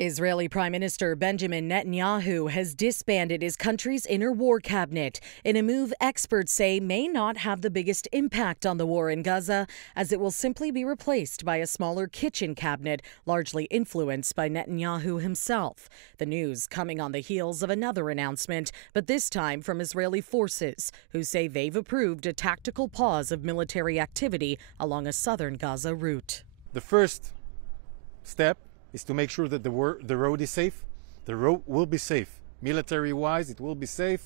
Israeli Prime Minister Benjamin Netanyahu has disbanded his country's inner war cabinet in a move experts say may not have the biggest impact on the war in Gaza, as it will simply be replaced by a smaller kitchen cabinet largely influenced by Netanyahu himself. The news coming on the heels of another announcement, but this time from Israeli forces, who say they've approved a tactical pause of military activity along a southern Gaza route. The first step is to make sure that the road is safe. The road will be safe. Military-wise, it will be safe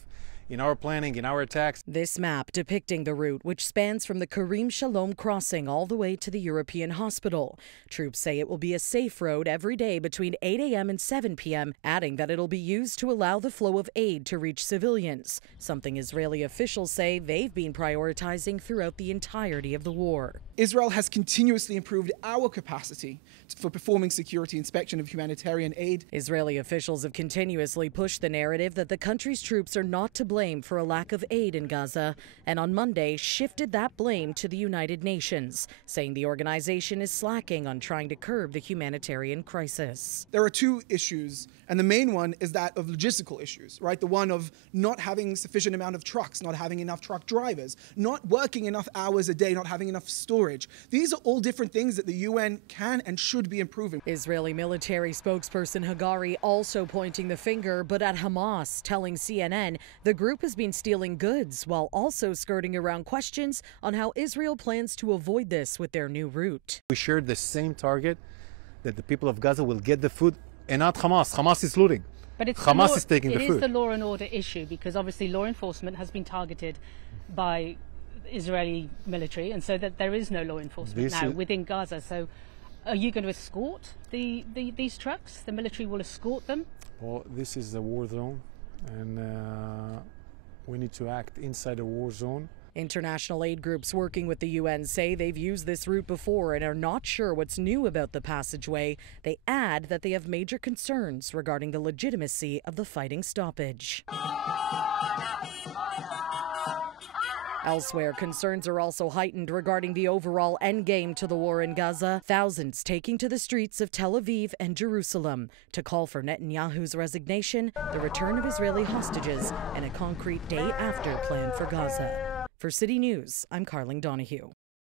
in our planning, in our attacks. This map depicting the route, which spans from the Karim Shalom crossing all the way to the European hospital. Troops say it will be a safe road every day between 8 a.m. and 7 p.m., adding that it'll be used to allow the flow of aid to reach civilians, something Israeli officials say they've been prioritizing throughout the entirety of the war. Israel has continuously improved our capacity for performing security inspection of humanitarian aid. Israeli officials have continuously pushed the narrative that the country's troops are not to blame for a lack of aid in Gaza, and on Monday shifted that blame to the United Nations, saying the organization is slacking on trying to curb the humanitarian crisis. There are two issues, and the main one is that of logistical issues, right? The one of not having sufficient amount of trucks, not having enough truck drivers, not working enough hours a day, not having enough storage. These are all different things that the UN can and should be improving. Israeli military spokesperson Hagari also pointing the finger, but at Hamas, telling CNN the group has been stealing goods while also skirting around questions on how Israel plans to avoid this with their new route. We shared the same target, that the people of Gaza will get the food and not Hamas. Hamas is looting. But Hamas is taking the food. It is the law and order issue, because obviously law enforcement has been targeted by Israeli military, and so that there is no law enforcement within Gaza. So are you going to escort these trucks? The military will escort them? Well, this is a war zone, and we need to act inside a war zone. International aid groups working with the UN say they've used this route before and are not sure what's new about the passageway. They add that they have major concerns regarding the legitimacy of the fighting stoppage. Elsewhere, concerns are also heightened regarding the overall endgame to the war in Gaza, thousands taking to the streets of Tel Aviv and Jerusalem to call for Netanyahu's resignation, the return of Israeli hostages, and a concrete day after plan for Gaza. For City News, I'm Karling Donoghue.